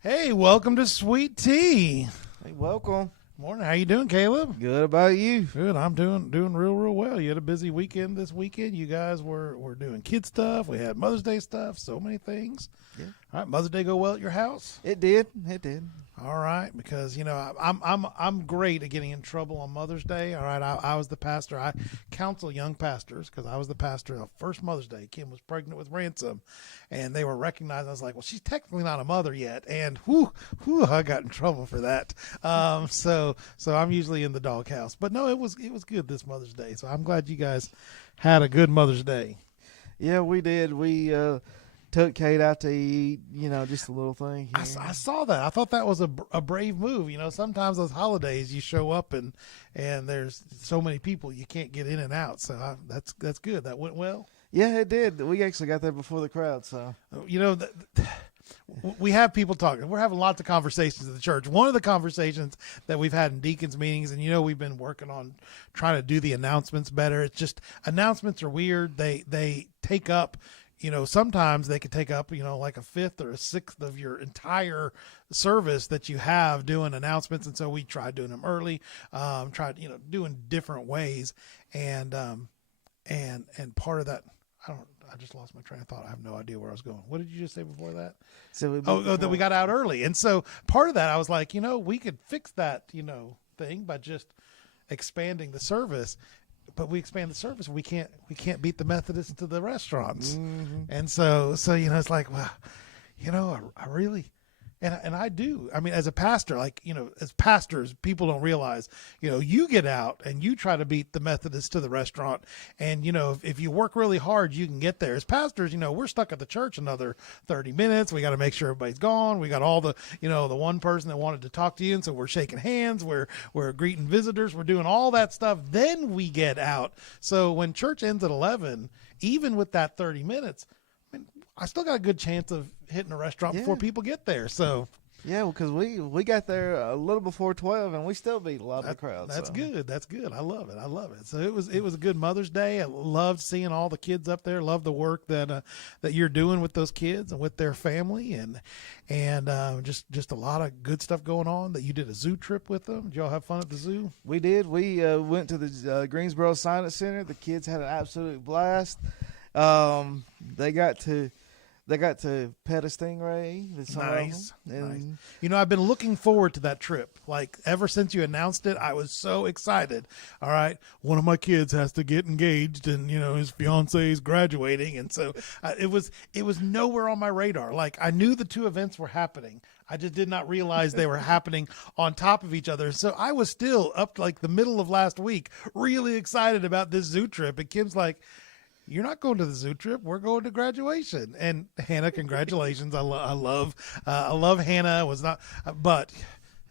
Hey, welcome to Sweet Tea. Hey, welcome. Morning. How you doing, Caleb? Good about you? Good. I'm doing real well. You had a busy weekend this weekend. You guys were doing kid stuff. We had Mother's Day stuff. So many things. Yeah. All right, Mother's Day go well at your house? It did. It did. All right, because I'm great at getting in trouble on Mother's Day. All right, I was the pastor. I counsel young pastors because I was the pastor of first Mother's Day. Kim was pregnant with Ransom, and they were recognized. I was like, well, she's technically not a mother yet, and I got in trouble for that. So I'm usually in the doghouse, but no, it was good this Mother's Day. So I'm glad you guys had a good Mother's Day. Yeah, we did. We took Kate out to eat, just a little thing. I saw that. I thought that was a brave move. Sometimes those holidays you show up and there's so many people you can't get in and out. So that's good. That went well. Yeah, it did. We actually got there before the crowd. So we have people talking. We're having lots of conversations at the church. One of the conversations that we've had in deacons meetings, and we've been working on trying to do the announcements better. It's just announcements are weird. They take up. Sometimes they could take up, like a fifth or a sixth of your entire service that you have doing announcements. And so we tried doing them early, doing different ways. And part of that, I just lost my train of thought. I have no idea where I was going. What did you just say before that? So that we got out early. And so part of that, I was like, we could fix that, thing by just expanding the service. But we expand the service. We can't beat the Methodists to the restaurants. Mm-hmm. And so it's like, well, I really, and I do. I mean, as a pastor, as pastors, people don't realize, you get out and you try to beat the Methodists to the restaurant. And, if you work really hard, you can get there. As pastors, we're stuck at the church another 30 minutes. We got to make sure everybody's gone. We got all the, the one person that wanted to talk to you. And so we're shaking hands. We're greeting visitors. We're doing all that stuff. Then we get out. So when church ends at 11, even with that 30 minutes, I still got a good chance of hitting a restaurant before people get there. So yeah, because we got there a little before 12, and we still beat a lot of the crowd. That's good. That's good. I love it. So it was a good Mother's Day. I loved seeing all the kids up there. Love the work that you're doing with those kids and with their family, and just a lot of good stuff going on. That you did a zoo trip with them. Did y'all have fun at the zoo? We did. We went to the Greensboro Science Center. The kids had an absolute blast. They got to pet a stingray. Nice. I've been looking forward to that trip. Like ever since you announced it, I was so excited. All right. One of my kids has to get engaged and, his fiance is graduating. And so it was nowhere on my radar. Like I knew the two events were happening. I just did not realize they were happening on top of each other. So I was still up to like the middle of last week, really excited about this zoo trip. And Kim's like, you're not going to the zoo trip. We're going to graduation. And Hannah, congratulations. I love Hannah. But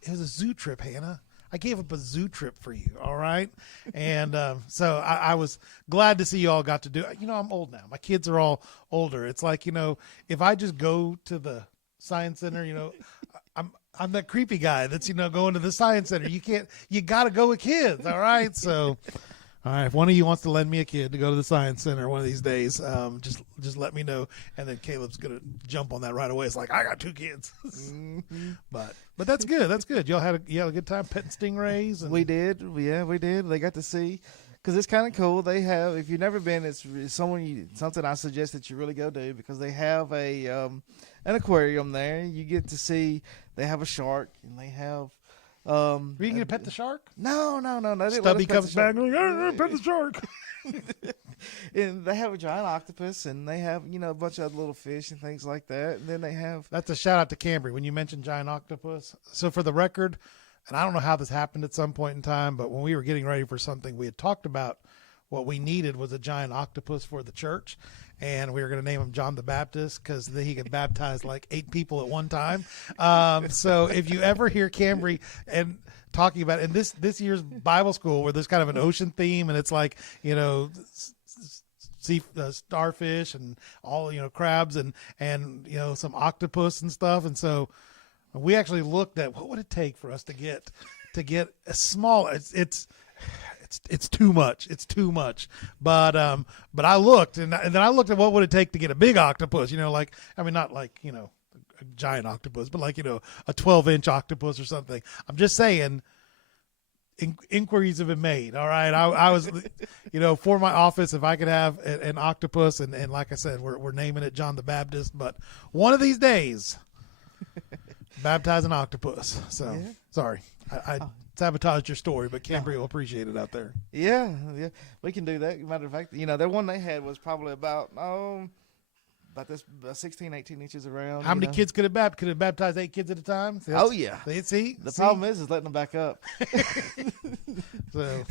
it was a zoo trip, Hannah. I gave up a zoo trip for you. All right. And so I was glad to see you all got to do it. I'm old now. My kids are all older. It's like, if I just go to the science center, I'm that creepy guy that's, going to the science center. You got to go with kids. All right. So. All right, if one of you wants to lend me a kid to go to the science center one of these days, just let me know, and then Caleb's gonna jump on that right away. It's like I got two kids, but that's good. That's good. Y'all had a good time petting stingrays. And... We did. Yeah, we did. They got to see because it's kind of cool. They have, if you've never been, it's something I suggest that you really go do because they have an aquarium there. You get to see. They have a shark and they have. Were you going to pet the shark? No. Stubby comes back and like, pet the shark. And they have a giant octopus, and they have, a bunch of other little fish and things like that. And then they have... That's a shout out to Cambry when you mentioned giant octopus. So for the record, and I don't know how this happened at some point in time, but when we were getting ready for something, we had talked about what we needed was a giant octopus for the church. And we were going to name him John the Baptist because he could baptize like 8 people at one time. So if you ever hear Cambry and talking about in this year's Bible school where there's kind of an ocean theme and it's like, starfish and all, crabs and some octopus and stuff. And so we actually looked at what would it take for us to get a small, it's too much. It's too much. But I looked and then I looked at what would it take to get a big octopus, not like, a giant octopus, but like, a 12-inch octopus or something. I'm just saying, inquiries have been made. All right. I was, for my office, if I could have an octopus, and like I said, we're naming it John the Baptist, but one of these days, baptize an octopus. So sorry, I sabotaged your story, but Cambria will appreciate it out there. Yeah, we can do that. Matter of fact, the one they had was probably about 16, 18 inches around. How many kids could it baptize? Could it baptize 8 kids at a time? Yeah. See, the problem is letting them back up. So,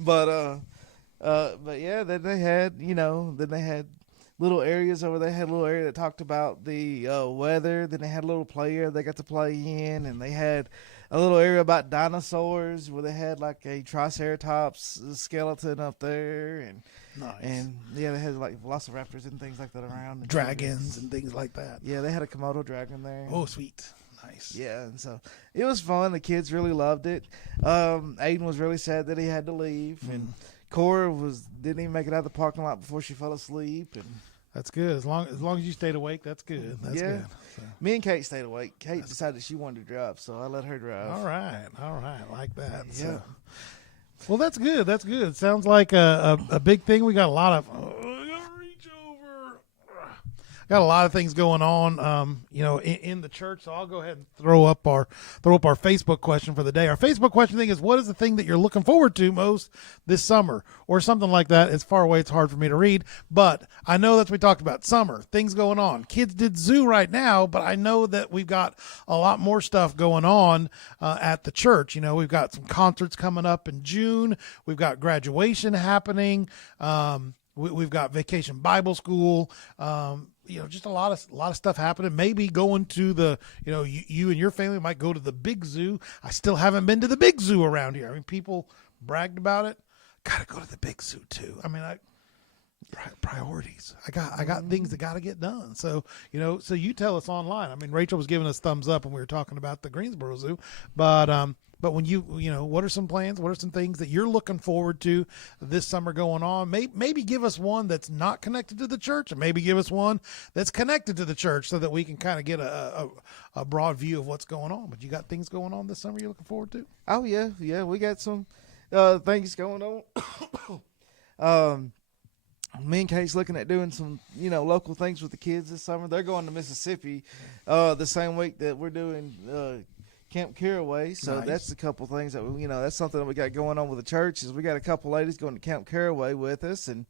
but yeah, then they had little areas over there. They had a little area that talked about the weather. Then they had a little play area they got to play in, and they had a little area about dinosaurs where they had like a Triceratops skeleton up there, and nice. And yeah, they had like velociraptors and things like that around, and dragons and things like that. Yeah, they had a Komodo dragon there. Oh, sweet. Nice. Yeah, and so it was fun. The kids really loved it. Aiden was really sad that he had to leave, and Cora didn't even make it out of the parking lot before she fell asleep. And that's good. As long as you stayed awake, that's good. That's good. So. Me and Kate stayed awake. Kate decided she wanted to drive, so I let her drive. All right, like that. Yeah. So. Well, that's good. That's good. Sounds like a big thing. We got a lot of. Got a lot of things going on, in the church. So I'll go ahead and throw up our Facebook question for the day. Our Facebook question thing is, what is the thing that you're looking forward to most this summer, or something like that? It's far away. It's hard for me to read, but I know that's what we talked about. Summer things going on. Kids did zoo right now, but I know that we've got a lot more stuff going on at the church. We've got some concerts coming up in June. We've got graduation happening. We've got Vacation Bible School. Just a lot of stuff happening. Maybe going to the, you and your family might go to the big zoo. I still haven't been to the big zoo around here. I mean, people bragged about it. Got to go to the big zoo too. I mean, priorities. I got things that got to get done. So, so you tell us online. I mean, Rachel was giving us thumbs up when we were talking about the Greensboro Zoo, but when what are some plans? What are some things that you're looking forward to this summer going on? Maybe give us one that's not connected to the church, and maybe give us one that's connected to the church so that we can kind of get a broad view of what's going on. But you got things going on this summer you're looking forward to? Oh, yeah. Yeah, we got some things going on. Me and Kate's looking at doing some, local things with the kids this summer. They're going to Mississippi the same week that we're doing Camp Caraway, so nice. That's a couple things that that's something that we got going on with the church. Is we got a couple ladies going to Camp Caraway with us, and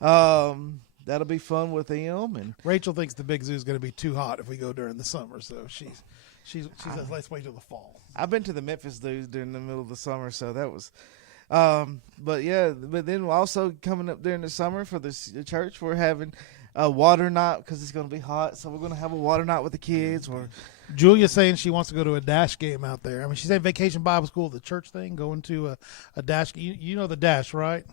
that'll be fun with them. And Rachel thinks the big zoo is going to be too hot if we go during the summer, so she says let's wait till the fall. I've been to the Memphis Zoos during the middle of the summer, so that was. But then we're also coming up during the summer for the church, we're having a water night because it's going to be hot, so we're going to have a water night with the kids. Or Julia's saying she wants to go to a Dash game out there. I mean, she's at Vacation Bible School, the church thing, going to a Dash. You know the Dash, right?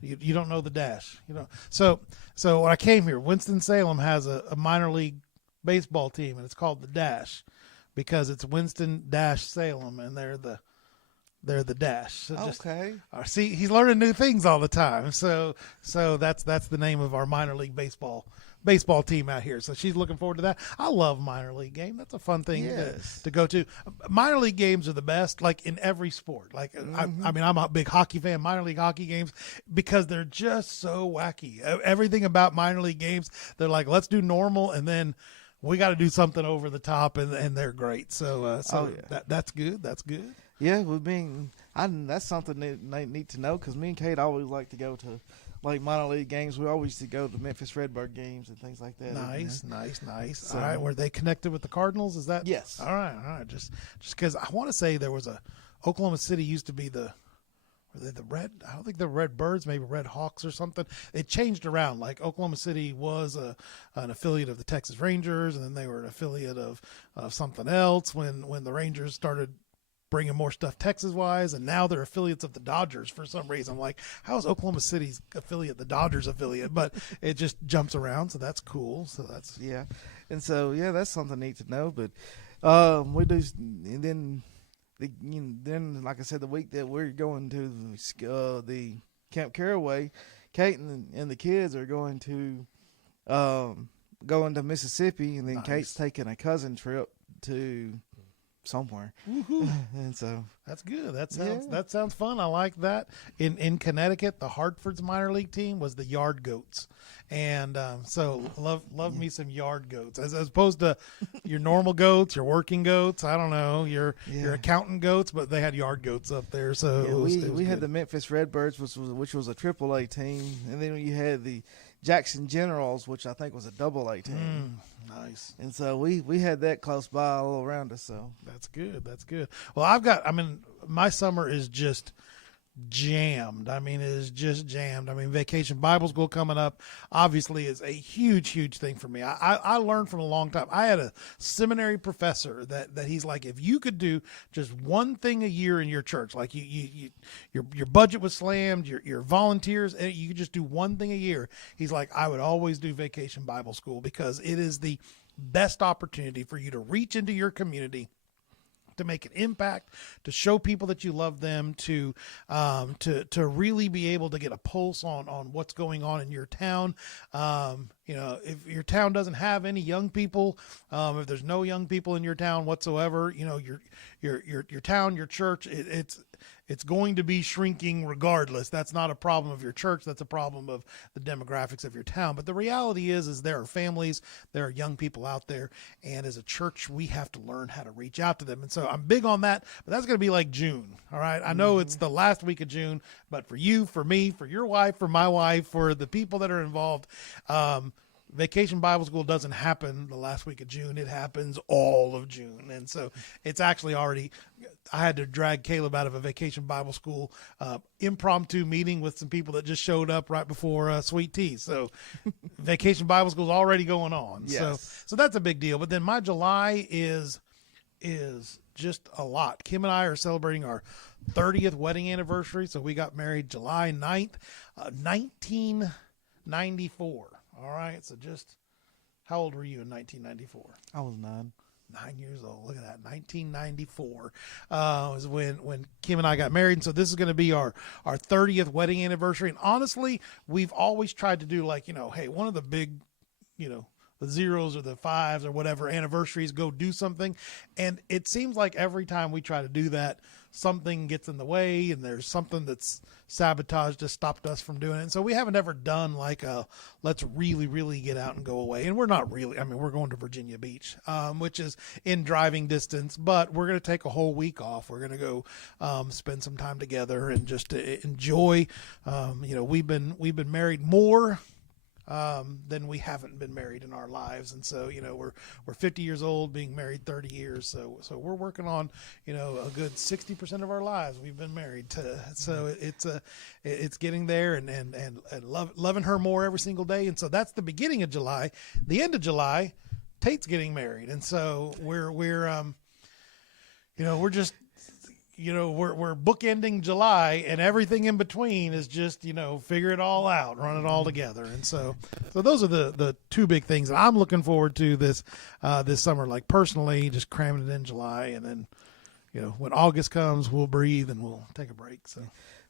You don't know the Dash. So when I came here, Winston-Salem has a minor league baseball team, and it's called the Dash because it's Winston-Salem, and they're the Dash. So okay. See, he's learning new things all the time. So that's the name of our minor league baseball team out here. So she's looking forward to that. I love minor league game. That's a fun thing to go to. Minor league games are the best, like in every sport. Like I mean, I'm a big hockey fan. Minor league hockey games because they're just so wacky. Everything about minor league games, they're like, let's do normal, and then we got to do something over the top, and they're great. So that's good. That's good. Yeah, that's something they need to know because me and Kate always like to go to like minor league games. We always used to go to Memphis Redbird games and things like that. Nice. So, all right, were they connected with the Cardinals? Is that? Yes. All right. Just because I want to say there was Oklahoma City used to be the Red. I don't think the Red Birds, maybe Red Hawks or something. It changed around. Like Oklahoma City was an affiliate of the Texas Rangers, and then they were an affiliate of something else when the Rangers started bringing more stuff Texas-wise, and now they're affiliates of the Dodgers for some reason. I'm like, how is Oklahoma City's affiliate the Dodgers affiliate? But it just jumps around, so that's cool. So that's and so that's something neat to know. But we do, and then like I said, the week that we're going to the Camp Caraway, Kate and the kids are going to going to Mississippi, and then Nice. Kate's taking a cousin trip to somewhere. Woohoo. And so, That's good. Yeah. That sounds fun. I like that. In Connecticut, the Hartford's minor league team was the Yard Goats, and so love me some Yard Goats as opposed to your normal goats, your working goats. I don't know your accountant goats, but they had Yard Goats up there. So yeah, we had the Memphis Redbirds, which was a AAA team, and then you had the Jackson Generals, which I think was a AA team. Nice. And so we had that close by all around us. So That's good. That's good. Well, my summer is just jammed. I mean, it is just jammed. I mean, Vacation Bible School coming up obviously is a huge, huge thing for me. I learned from a long time. I had a seminary professor that he's like, if you could do just one thing a year in your church, like your budget was slammed, your volunteers, and you could just do one thing a year. He's like, I would always do Vacation Bible School because it is the best opportunity for you to reach into your community, to make an impact, to show people that you love them, to really be able to get a pulse on what's going on in your town. If your town doesn't have any young people, if there's no young people in your town whatsoever, your town, your church, it's going to be shrinking regardless. That's not a problem of your church. That's a problem of the demographics of your town. But the reality is there are families, there are young people out there. And as a church, we have to learn how to reach out to them. And so I'm big on that, but that's going to be like June. All right. I know it's the last week of June, but for you, for me, for your wife, for my wife, for the people that are involved, Vacation Bible School doesn't happen the last week of June. It happens all of June. And so it's actually already, I had to drag Caleb out of a Vacation Bible School impromptu meeting with some people that just showed up right before Sweet Tea. So Vacation Bible School is already going on. Yes. So that's a big deal. But then my July is just a lot. Kim and I are celebrating our 30th wedding anniversary. So we got married July 9th, 1994. All right. So just how old were you in 1994? I was 9. 9 years old. Look at that. 1994 was when Kim and I got married. And so this is going to be our 30th wedding anniversary. And honestly, we've always tried to do like, hey, one of the big, the zeros or the fives or whatever anniversaries, go do something. And it seems like every time we try to do that, something gets in the way and there's something that's sabotaged us, stopped us from doing it. And so we haven't ever done like let's really, really get out and go away. And we're not really, we're going to Virginia Beach, which is in driving distance, but we're going to take a whole week off. We're going to go spend some time together and just to enjoy. We've been married more than we haven't been married in our lives. And so, we're 50 years old, being married 30 years. So we're working on, a good 60% of our lives we've been married to. So it's getting there and loving her more every single day. And so that's the beginning of July. The end of July, Tate's getting married. And so we're just, we're bookending July, and everything in between is just, figure it all out, run it all together. And so those are the two big things that I'm looking forward to this summer, like personally, just cramming it in July. And then, when August comes, we'll breathe and we'll take a break. So.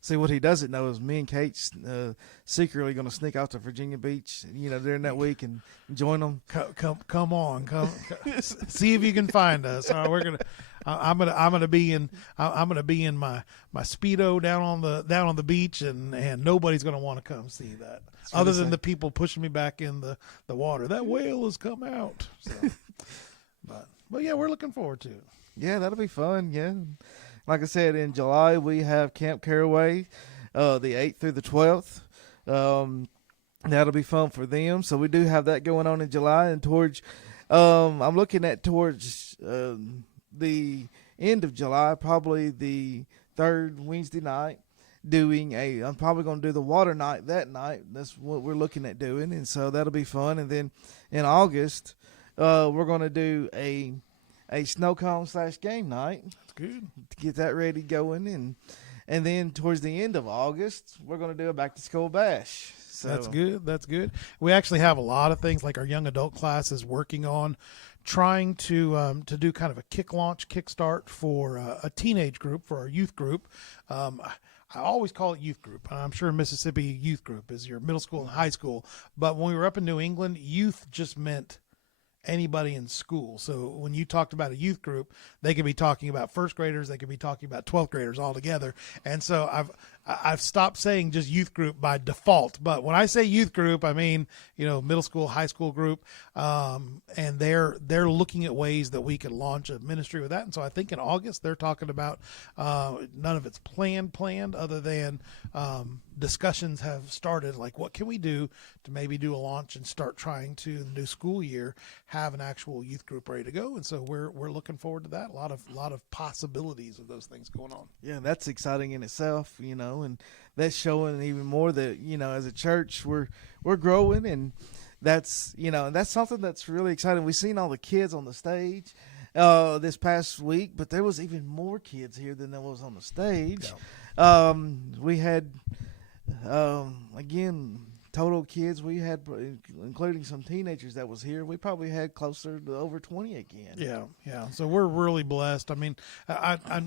See, what he doesn't know is me and Kate's secretly going to sneak out to Virginia Beach, during that week and join them. Come on, see if you can find us. I'm gonna be in my Speedo down on the beach, and nobody's gonna want to come see that, other than the people pushing me back in the water. That whale has come out. So, but yeah, we're looking forward to it. Yeah, that'll be fun. Yeah. Like I said, in July, we have Camp Caraway, the 8th through the 12th. That'll be fun for them. So we do have that going on in July. And I'm looking at towards the end of July, probably the 3rd Wednesday night, I'm probably going to do the water night that night. That's what we're looking at doing. And so that'll be fun. And then in August, we're going to do a snow cone / game night. That's good. To get that ready going. And then towards the end of August, we're going to do a back to school bash. So That's good. We actually have a lot of things, like our young adult class is working on trying to do kind of a kickstart for a teenage group, for our youth group. I I always call it youth group. I'm sure Mississippi youth group is your middle school and high school. But when we were up in New England, youth just meant anybody in school. So when you talked about a youth group, they could be talking about first graders, they could be talking about 12th graders all together. And so I've stopped saying just youth group by default. But when I say youth group, I mean, middle school, high school group. And they're looking at ways that we could launch a ministry with that. And so I think in August they're talking about none of it's planned other than discussions have started, like what can we do to maybe do a launch and start trying to, the new school year, have an actual youth group ready to go. And so we're looking forward to that. A lot of possibilities of those things going on. Yeah, that's exciting in itself, and that's showing even more that, as a church we're growing, and that's that's something that's really exciting. We've seen all the kids on the stage this past week, but there was even more kids here than there was on the stage. Yeah. We had again, total kids we had, including some teenagers that was here, we probably had closer to over 20 again. Yeah. So we're really blessed. I mean,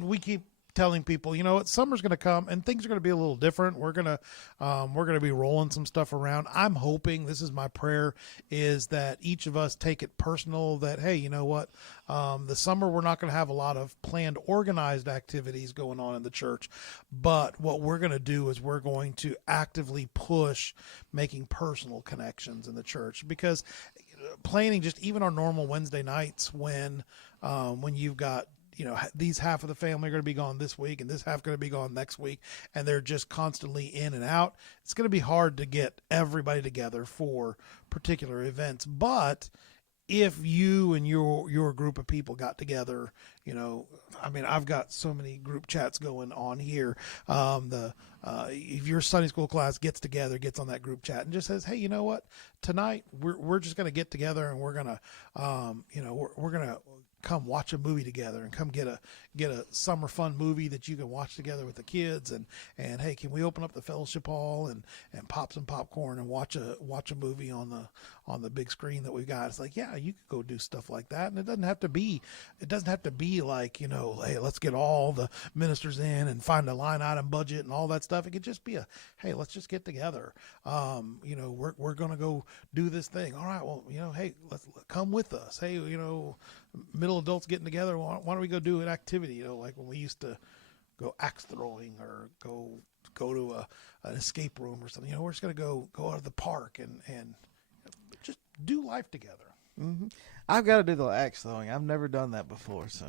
we keep telling people, summer's going to come and things are going to be a little different. We're going to be rolling some stuff around. I'm hoping, this is my prayer, is that each of us take it personal that, hey, you know what? The summer, we're not going to have a lot of planned organized activities going on in the church, but what we're going to do is we're going to actively push making personal connections in the church, because planning just even our normal Wednesday nights when you've got, these half of the family are going to be gone this week and this half going to be gone next week, and they're just constantly in and out. It's going to be hard to get everybody together for particular events. But if you and your group of people got together, I've got so many group chats going on here. If your Sunday school class gets together, gets on that group chat and just says, hey, you know what, tonight we're just going to get together and we're going to, we're going to come watch a movie together and come get a summer fun movie that you can watch together with the kids, and hey, can we open up the fellowship hall and pop some popcorn and watch a movie on the big screen that we've got. It's like, yeah, you could go do stuff like that, and it doesn't have to be like, hey, let's get all the ministers in and find a line item budget and all that stuff. It could just be hey, let's just get together. We're going to go do this thing. All right, well, hey, let's come with us. Hey, middle adults getting together. Why don't we go do an activity? Like when we used to go axe throwing or go to an escape room or something. We're just going to go out of the park and just do life together. Mm-hmm. I've got to do the axe throwing. I've never done that before, so.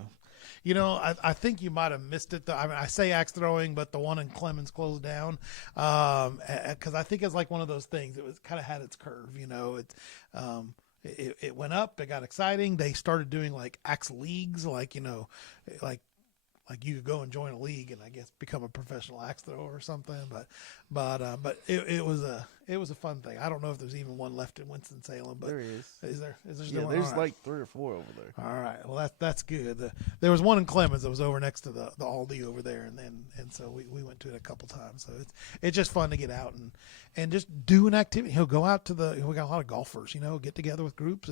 I think you might have missed it. I say axe throwing, but the one in Clemens closed down because I think it's like one of those things. It was kind of had its curve. It went up. It got exciting. They started doing like axe leagues, like you could go and join a league and I guess become a professional axe thrower or something. But it was a fun thing. I don't know if there's even one left in Winston-Salem, but there is. Is there still yeah, one? there's Right. like 3 or 4 over there. All right. Well, that's good. There was one in Clemens that was over next to the Aldi over there, and so we went to it a couple times. So it's just fun to get out and just do an activity. Go out to we got a lot of golfers, get together with groups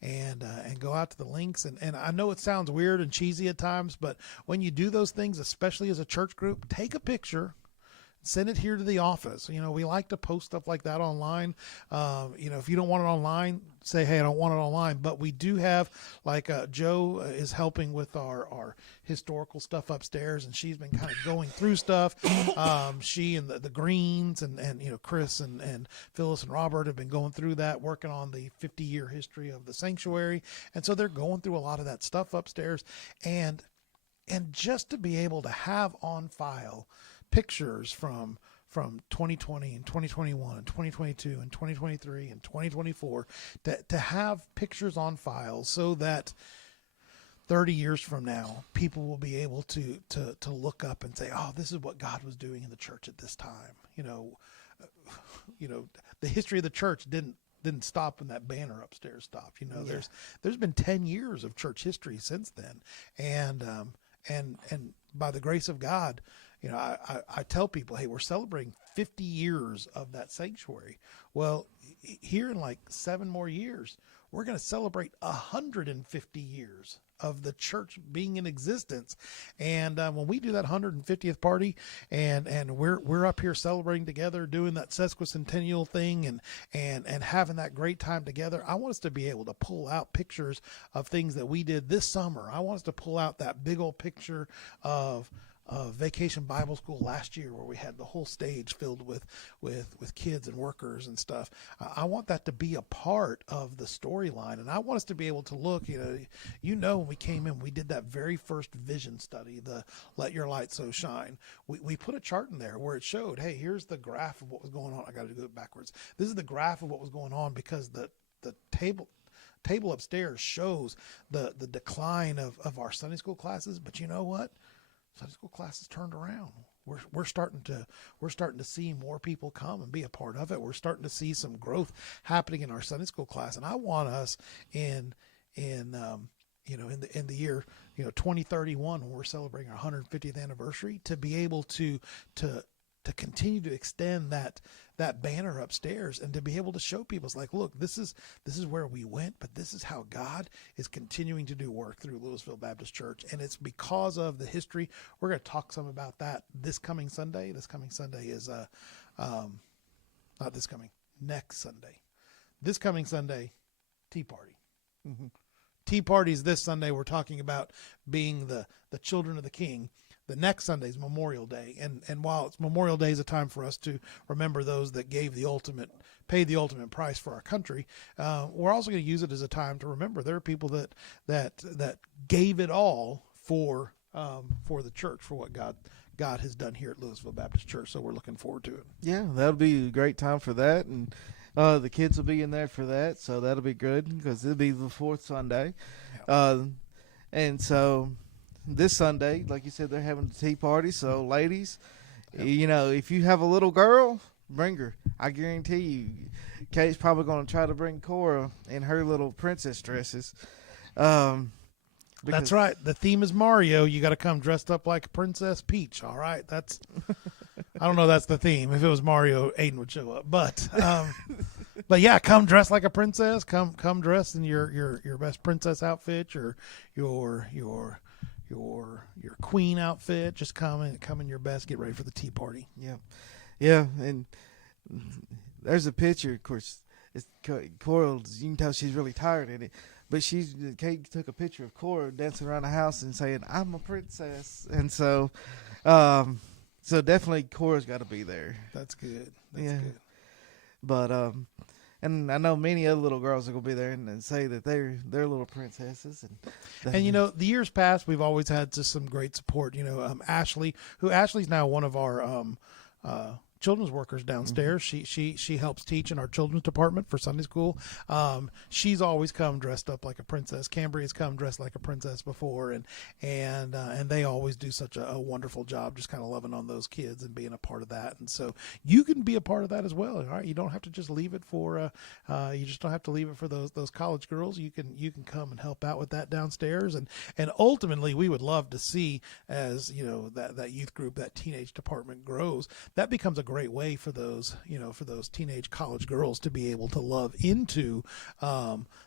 and go out to the links. And I know it sounds weird and cheesy at times, but when you do those things, especially as a church group, take a picture. Send it here to the office. We like to post stuff like that online. If you don't want it online, say, hey, I don't want it online. But we do have, like Joe is helping with our historical stuff upstairs, and she's been kind of going through stuff. She and the Greens and Chris and Phyllis and Robert have been going through that, working on the 50-year history of the sanctuary. And so they're going through a lot of that stuff upstairs. And just to be able to have on file pictures from 2020 and 2021 and 2022 and 2023 and 2024 to have pictures on file so that 30 years from now people will be able to look up and say, oh, this is what God was doing in the church at this time. The history of the church didn't stop when that banner upstairs stopped. Yeah. There's been 10 years of church history since then, and by the grace of God, I tell people, hey, we're celebrating 50 years of that sanctuary. Well, here in like 7 more years, we're going to celebrate 150 years of the church being in existence. And when we do that 150th party, and we're up here celebrating together, doing that sesquicentennial thing, and having that great time together, I want us to be able to pull out pictures of things that we did this summer. I want us to pull out that big old picture of Vacation Bible School last year, where we had the whole stage filled with kids and workers and stuff. I want that to be a part of the storyline, and I want us to be able to look. When we came in, we did that very first vision study, the Let Your Light So Shine. We put a chart in there where it showed, hey, here's the graph of what was going on. I got to do it backwards. This is the graph of what was going on, because the table upstairs shows the decline of our Sunday school classes. But you know what? Sunday school classes turned around. We're starting to see more people come and be a part of it. We're starting to see some growth happening in our Sunday school class, and I want us in the year 2031, when we're celebrating our 150th anniversary, to be able to continue to extend that banner upstairs, and to be able to show people, it's like, look, this is where we went, but this is how God is continuing to do work through Louisville Baptist Church. And it's because of the history. We're going to talk some about that this coming Sunday. This coming Sunday is next Sunday. This coming Sunday, Tea Party. Mm-hmm. Tea Parties this Sunday. We're talking about being the children of the King. The next Sunday is Memorial Day, and while it's Memorial Day is a time for us to remember those that paid the ultimate price for our country, we're also going to use it as a time to remember there are people that gave it all for the church, for what God has done here at Louisville Baptist Church. So we're looking forward to it. Yeah, that'll be a great time for that, and the kids will be in there for that, so that'll be good, because it'll be the fourth Sunday, and so. This Sunday, like you said, they're having a tea party. So, ladies, if you have a little girl, bring her. I guarantee you, Kate's probably going to try to bring Cora in her little princess dresses. That's right. The theme is Mario. You got to come dressed up like Princess Peach. All right. I don't know. That's the theme. If it was Mario, Aiden would show up. But yeah, come dressed like a princess. Come dressed in your best princess outfit. Your queen outfit. Just come in your best. Get ready for the tea party. Yeah, and there's a picture. Of course, it's Cora. You can tell she's really tired in it. But Kate took a picture of Cora dancing around the house and saying, "I'm a princess," and so definitely Cora's got to be there. That's good. That's good. But and I know many other little girls are going to be there and say that they're little princesses. And the years past, we've always had just some great support. Ashley's now one of our children's workers downstairs. Mm-hmm. She helps teach in our children's department for Sunday school. She's always come dressed up like a princess. Cambria has come dressed like a princess before, and they always do such a wonderful job, just kind of loving on those kids and being a part of that. And so you can be a part of that as well. All right, you don't have to just leave it for those college girls. You can come and help out with that downstairs, and ultimately we would love to see, as that youth group, that teenage department grows, that becomes a great way for those teenage college girls to be able to love into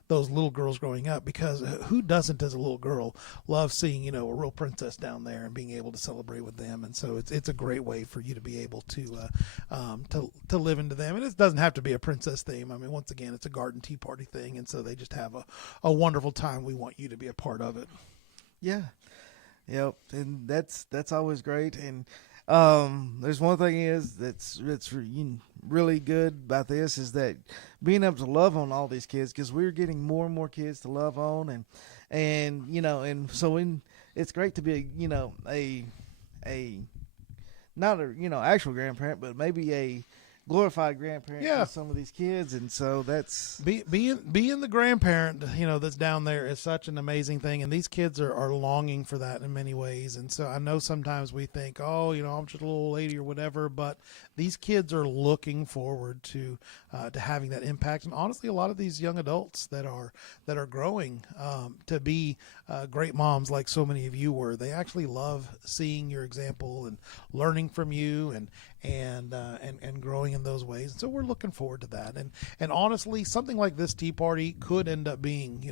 those little girls growing up, because who doesn't, as a little girl, love seeing a real princess down there and being able to celebrate with them. And so it's a great way for you to be able to live into them. And it doesn't have to be a princess theme. I mean, once again, it's a garden tea party thing, and so they just have a wonderful time. We want you to be a part of it. Yeah. Yep. And that's always great. And there's one thing that's really good about this, is that being able to love on all these kids, because we're getting more and more kids to love on, and so it's great to be a not a actual grandparent, but maybe a glorified grandparent for some of these kids. And so that's being the grandparent that's down there is such an amazing thing, and these kids are longing for that in many ways. And so I know sometimes we think, I'm just a little lady or whatever, but these kids are looking forward to having that impact. And honestly, a lot of these young adults that are growing to be great moms like so many of you were. They actually love seeing your example and learning from you and growing in those ways. And so we're looking forward to that. And honestly, something like this tea party could end up being,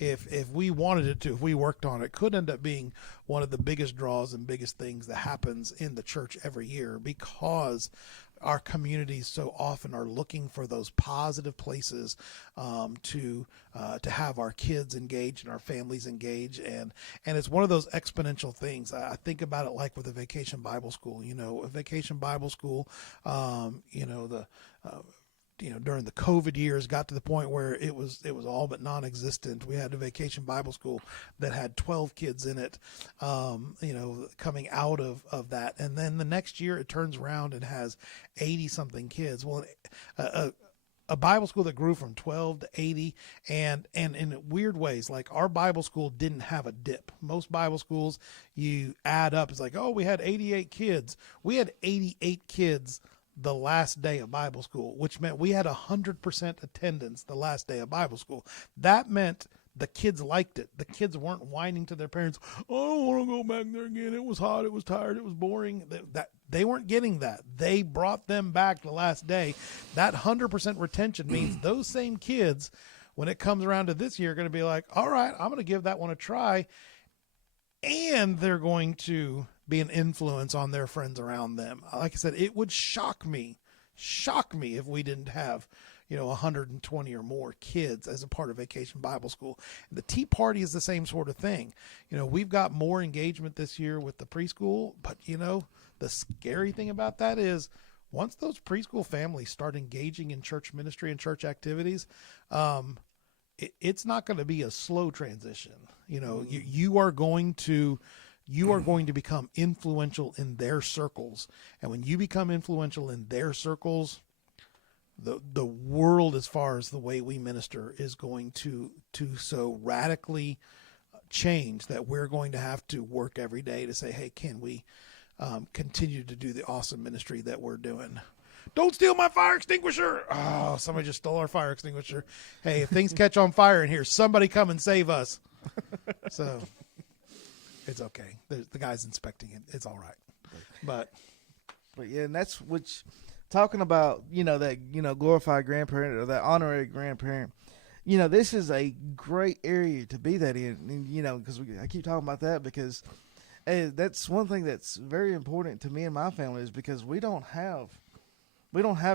if we wanted it to, if we worked on it, could end up being one of the biggest draws and biggest things that happens in the church every year, because our communities so often are looking for those positive places to have our kids engaged and our families engaged, and it's one of those exponential things. I think about it like with a Vacation Bible School. A Vacation Bible School, during the COVID years got to the point where it was all but non-existent. We had a Vacation Bible School that had 12 kids in it, coming out of that. And then the next year it turns around and has 80 something kids. Well, a Bible school that grew from 12 to 80, and in weird ways, like our Bible school didn't have a dip. Most Bible schools, you add up, it's like, oh, we had 88 kids. We had 88 kids the last day of Bible school, which meant we had 100% attendance the last day of Bible school. That meant the kids liked it. The kids weren't whining to their parents, oh, I don't want to go back there again. It was hot. It was tired. It was boring. They weren't getting that. They brought them back the last day. That 100% retention means those same kids, when it comes around to this year, are going to be like, all right, I'm going to give that one a try. And they're going to be an influence on their friends around them. Like I said, it would shock me if we didn't have, 120 or more kids as a part of Vacation Bible School. And the tea party is the same sort of thing. We've got more engagement this year with the preschool, but the scary thing about that is once those preschool families start engaging in church ministry and church activities, it's not going to be a slow transition. You are going to become influential in their circles. And when you become influential in their circles, the world, as far as the way we minister, is going to so radically change that we're going to have to work every day to say, hey, can we continue to do the awesome ministry that we're doing? Don't steal my fire extinguisher. Oh, somebody just stole our fire extinguisher. Hey, if things catch on fire in here, somebody come and save us. So it's okay. The guy's inspecting it. It's all right. But yeah, and that's which talking about, that, glorified grandparent or that honorary grandparent, this is a great area to be that in, and, because I keep talking about that because that's one thing that's very important to me and my family is because we don't have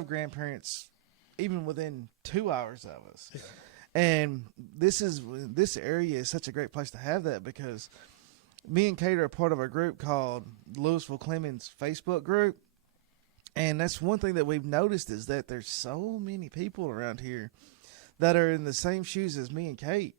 grandparents even within 2 hours of us. Yeah. And this area is such a great place to have that because me and Kate are part of a group called Louisville Clemens Facebook group. And that's one thing that we've noticed is that there's so many people around here that are in the same shoes as me and Kate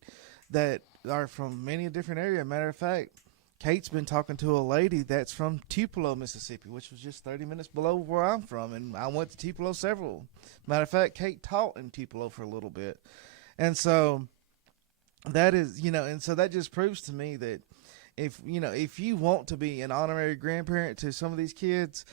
that are from many different areas. Matter of fact, Kate's been talking to a lady that's from Tupelo, Mississippi, which was just 30 minutes below where I'm from. And I went to Tupelo several. Matter of fact, Kate taught in Tupelo for a little bit. And so that is, and so that just proves to me that if you want to be an honorary grandparent to some of these kids,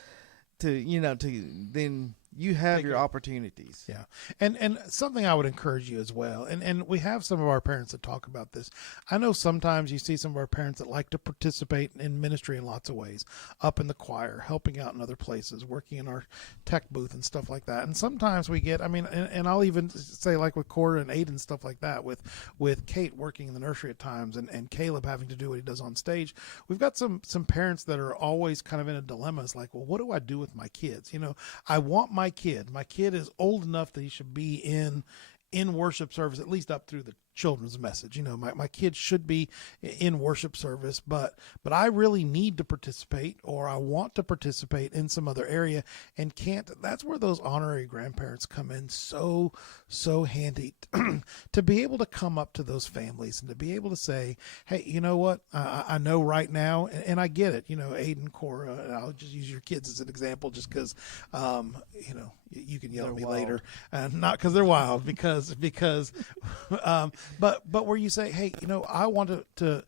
then you have your opportunities. Yeah. And something I would encourage you as well. And we have some of our parents that talk about this. I know sometimes you see some of our parents that like to participate in ministry in lots of ways, up in the choir, helping out in other places, working in our tech booth and stuff like that. And sometimes we get, and I'll even say like with Cora and Aiden, stuff like that, with Kate working in the nursery at times and Caleb having to do what he does on stage. We've got some parents that are always kind of in a dilemma. It's like, well, what do I do with my kids? I want my kid is old enough that he should be in worship service, at least up through the children's message. My kids should be in worship service, but I really need to participate, or I want to participate in some other area and can't. That's where those honorary grandparents come in so handy to be able to come up to those families and to be able to say, hey, you know what? I know right now, and I get it, Aiden, Cora, and I'll just use your kids as an example just because, you can yell at me wild later, not because they're wild, because but where you say, hey, I want to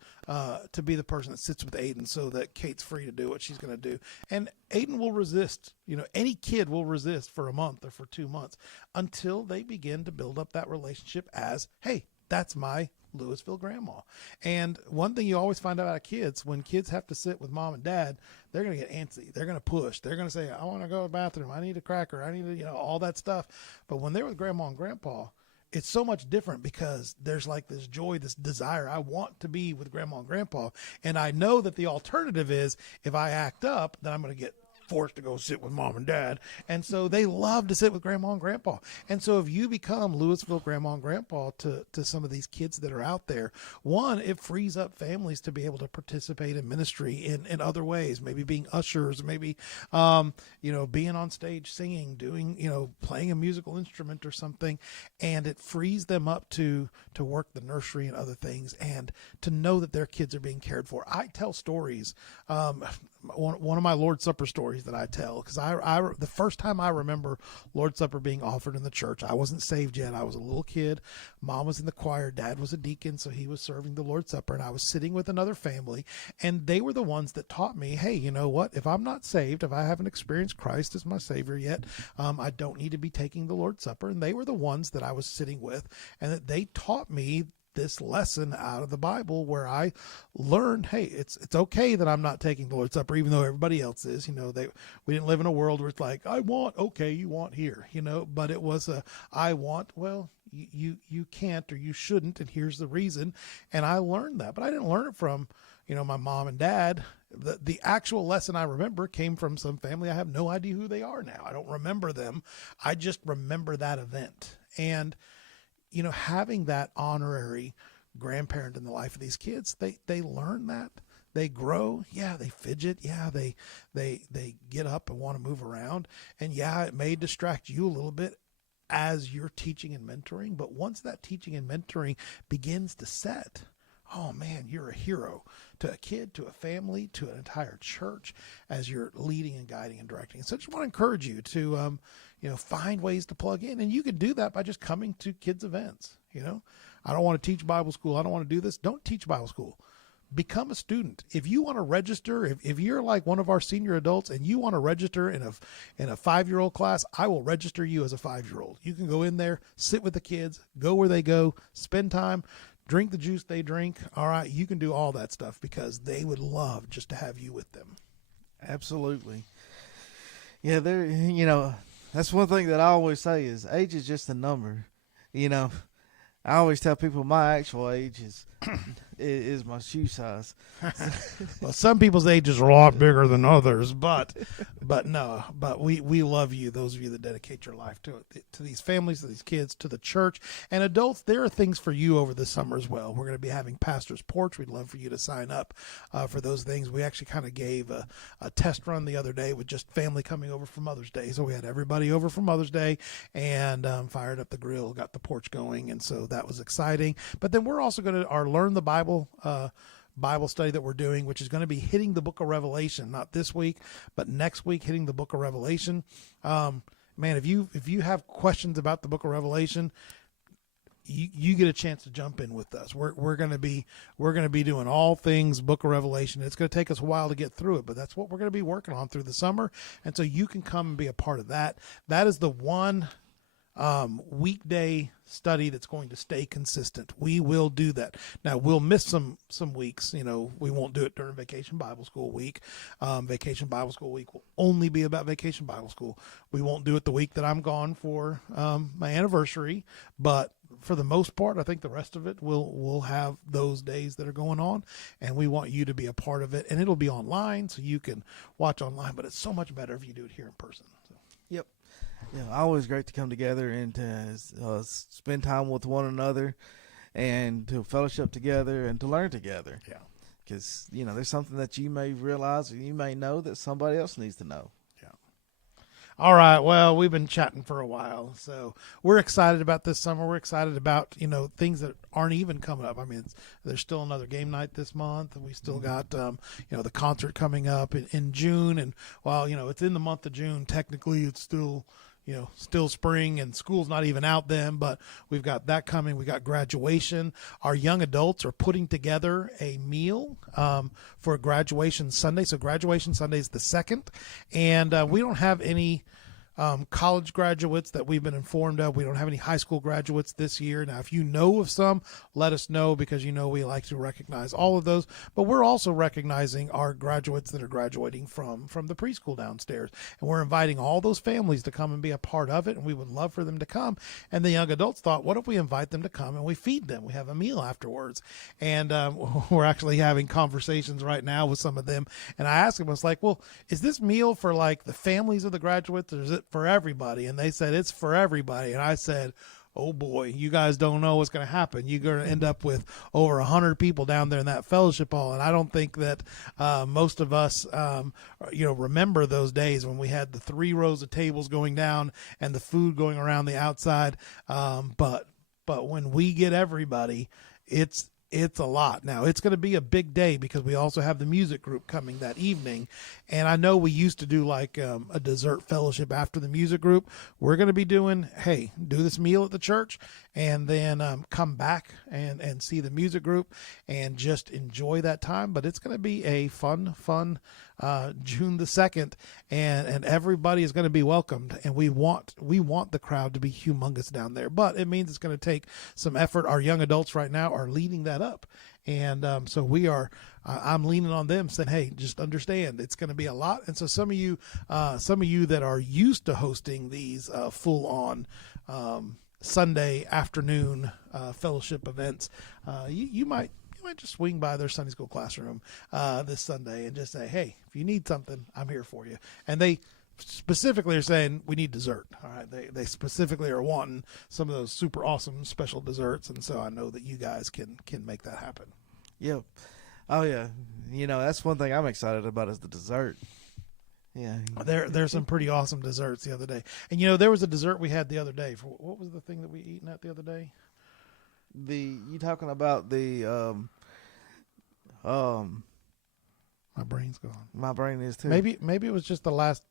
be the person that sits with Aiden so that Kate's free to do what she's going to do. And Aiden will resist, any kid will resist for a month or for 2 months until they begin to build up that relationship as, hey, that's my Louisville grandma. And one thing you always find out about kids, when kids have to sit with mom and dad, they're going to get antsy. They're going to push. They're going to say, I want to go to the bathroom. I need a cracker. I need to, all that stuff. But when they're with grandma and grandpa, it's so much different because there's like this joy, this desire. I want to be with grandma and grandpa. And I know that the alternative is if I act up, then I'm going to get forced to go sit with mom and dad. And so they love to sit with grandma and grandpa. And so if you become Louisville grandma and grandpa to some of these kids that are out there, one, it frees up families to be able to participate in ministry in other ways, maybe being ushers, maybe, being on stage singing, doing, playing a musical instrument or something. And it frees them up to work the nursery and other things and to know that their kids are being cared for. I tell stories. One of my Lord's Supper stories that I tell, because I the first time I remember Lord's Supper being offered in the church, I wasn't saved yet. I was a little kid. Mom was in the choir. Dad was a deacon, so he was serving the Lord's Supper, and I was sitting with another family, and they were the ones that taught me, hey, you know what? If I'm not saved, if I haven't experienced Christ as my Savior yet, I don't need to be taking the Lord's Supper. And they were the ones that I was sitting with, and that they taught me this lesson out of the Bible where I learned, hey, it's okay that I'm not taking the Lord's Supper, even though everybody else is. We didn't live in a world where it's like, I want, okay, you want here, but it was I want, well, you can't or you shouldn't, and here's the reason. And I learned that, but I didn't learn it from, my mom and dad. The actual lesson I remember came from some family. I have no idea who they are now. I don't remember them. I just remember that event. And having that honorary grandparent in the life of these kids, they learn that. They grow. Yeah, they fidget. Yeah, they get up and want to move around. And yeah, it may distract you a little bit as you're teaching and mentoring. But once that teaching and mentoring begins to set, oh man, you're a hero to a kid, to a family, to an entire church as you're leading and guiding and directing. So I just want to encourage you to, find ways to plug in. And you can do that by just coming to kids' events. I don't want to teach Bible school. I don't want to do this. Don't teach Bible school. Become a student. If you want to register, if you're like one of our senior adults and you want to register in a 5-year-old class, I will register you as a 5-year-old. You can go in there, sit with the kids, go where they go, spend time, drink the juice they drink. All right. You can do all that stuff because they would love just to have you with them. Absolutely. Yeah. That's one thing that I always say is age is just a number. I always tell people my actual age is my shoe size. Well, some people's ages are a lot bigger than others, but we love you, those of you that dedicate your life to these families, to these kids, to the church, and adults. There are things for you over the summer as well. We're going to be having Pastor's Porch. We'd love for you to sign up for those things. We actually kind of gave a test run the other day with just family coming over for Mother's Day. So we had everybody over for Mother's Day and fired up the grill, got the porch going, and so that was exciting. But then we're also going to Learn the Bible study that we're doing, which is going to be hitting the book of Revelation, not this week, but next week, hitting the book of Revelation. Man, if you have questions about the book of Revelation, you get a chance to jump in with us. We're going to be doing all things book of Revelation. It's going to take us a while to get through it, but that's what we're going to be working on through the summer. And so you can come and be a part of that. That is the one weekday study that's going to stay consistent. We will do that. Now we'll miss some weeks. We won't do it during Vacation Bible School week. Vacation Bible School week will only be about Vacation Bible School. We won't do it the week that I'm gone for my anniversary, but for the most part, I think the rest of it we'll have those days that are going on, and we want you to be a part of it. And it'll be online, so you can watch online. But it's so much better if you do it here in person. So. Yep. Yeah, always great to come together and to spend time with one another and to fellowship together and to learn together. Yeah. Because, there's something that you may realize or you may know that somebody else needs to know. Yeah. All right. Well, we've been chatting for a while, so we're excited about this summer. We're excited about, things that aren't even coming up. I mean, there's still another game night this month. We still got, the concert coming up in June. And while, it's in the month of June, technically it's still spring and school's not even out then, but we've got that coming. We got graduation. Our young adults are putting together a meal for graduation Sunday. So graduation Sunday is the 2nd, and we don't have any college graduates that we've been informed of. We don't have any high school graduates this year. Now, if you know of some, let us know, because we like to recognize all of those. But we're also recognizing our graduates that are graduating from the preschool downstairs. And we're inviting all those families to come and be a part of it. And we would love for them to come. And the young adults thought, what if we invite them to come and we feed them? We have a meal afterwards. And we're actually having conversations right now with some of them. And I asked them, I was like, well, is this meal for like the families of the graduates, or is it for everybody? And they said it's for everybody. And I said, oh boy, you guys don't know what's going to happen. You're going to end up with over 100 people down there in that fellowship hall. And I don't think that most of us, remember those days when we had the 3 rows of tables going down and the food going around the outside. But when we get everybody, it's a lot. Now, it's going to be a big day because we also have the music group coming that evening. And I know we used to do like a dessert fellowship after the music group. We're going to be doing, hey, do this meal at the church and then come back and see the music group and just enjoy that time. But it's going to be a fun June the 2nd, and everybody is going to be welcomed. And we want the crowd to be humongous down there, but it means it's going to take some effort. Our young adults right now are leading that up. And so I'm leaning on them saying, hey, just understand it's going to be a lot. And so some of you that are used to hosting these full on Sunday afternoon fellowship events, you might just swing by their Sunday school classroom this Sunday and just say, hey, if you need something, I'm here for you. And they specifically are saying we need dessert. All right. They specifically are wanting some of those super awesome special desserts. And so I know that you guys can make that happen. Yep. Oh yeah. That's one thing I'm excited about is the dessert. Yeah. There's some pretty awesome desserts the other day. And there was a dessert we had the other day. What was the thing that we eaten at the other day? You talking about the my brain's gone. My brain is too. Maybe it was just the last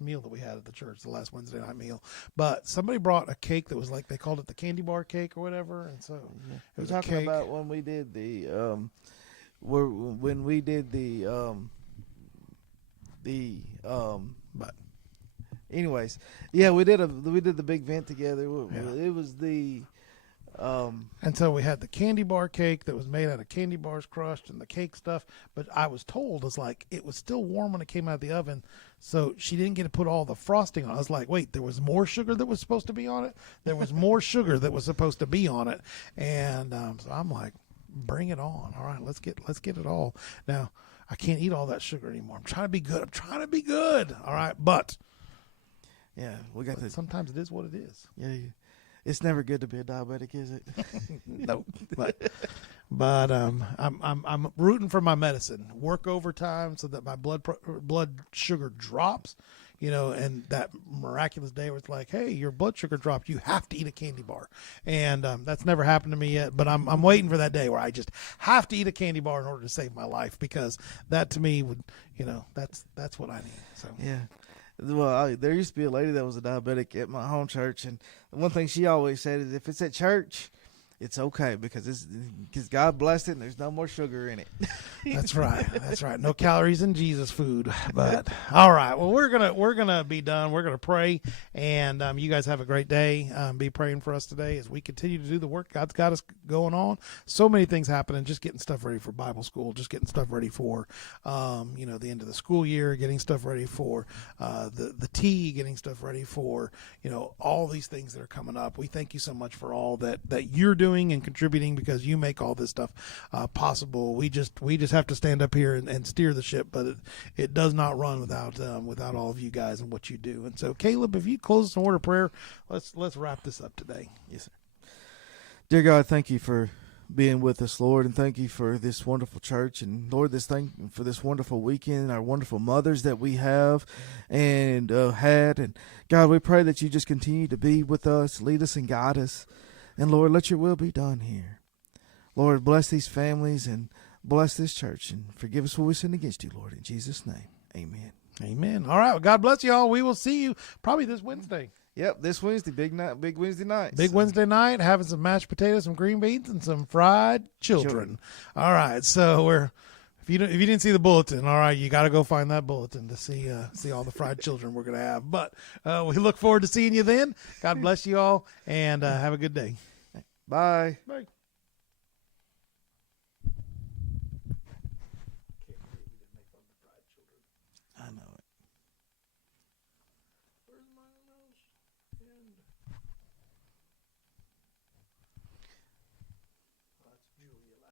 meal that we had at the church, the last Wednesday night meal. But somebody brought a cake that was like, they called it the candy bar cake or whatever, and so it was You're talking a cake. about when we did But anyways, yeah, we did the big vent together. Yeah. It was the and so we had the candy bar cake that was made out of candy bars crushed and the cake stuff. But I was told it was still warm when it came out of the oven, so she didn't get to put all the frosting on. I was like, wait, there was more sugar that was supposed to be on it. There was more sugar that was supposed to be on it, and so I'm like, bring it on. All right, let's get it all. Now I can't eat all that sugar anymore. I'm trying to be good. All right, but yeah, sometimes it is what it is. Yeah. It's never good to be a diabetic, is it? No, but I'm rooting for my medicine. Work overtime so that my blood sugar drops. And that miraculous day where it's like, hey, your blood sugar dropped. You have to eat a candy bar, and that's never happened to me yet. But I'm waiting for that day where I just have to eat a candy bar in order to save my life, because that to me would, that's what I need. So yeah. Well, there used to be a lady that was a diabetic at my home church, and one thing she always said is, if it's at church, it's okay because God blessed it and there's no more sugar in it. That's right. That's right. No calories in Jesus food. But all right. Well, we're gonna be done. We're gonna pray, and you guys have a great day. Be praying for us today as we continue to do the work God's got us going on. So many things happening. Just getting stuff ready for Bible school. Just getting stuff ready for the end of the school year. Getting stuff ready for the tea. Getting stuff ready for all these things that are coming up. We thank you so much for all that you're doing and contributing, because you make all this stuff possible. We just have to stand up here and steer the ship, but it does not run without all of you guys and what you do. And so, Caleb, if you close us in word of prayer, let's wrap this up today. Yes, sir. Dear God, thank you for being with us, Lord, and thank you for this wonderful church, and Lord, for this wonderful weekend, our wonderful mothers that we have and had, and God, we pray that you just continue to be with us, lead us and guide us. And Lord, let your will be done here. Lord, bless these families and bless this church, and forgive us for we sin against you, Lord. In Jesus' name, amen. Amen. All right. Well, God bless you all. We will see you probably this Wednesday. Yep, this Wednesday, big Wednesday night. Wednesday night, having some mashed potatoes, some green beans, and some fried children. All right. So if if you didn't see the bulletin, all right, you got to go find that bulletin to see all the fried children we're gonna have. But we look forward to seeing you then. God bless you all, and have a good day. Bye. Bye.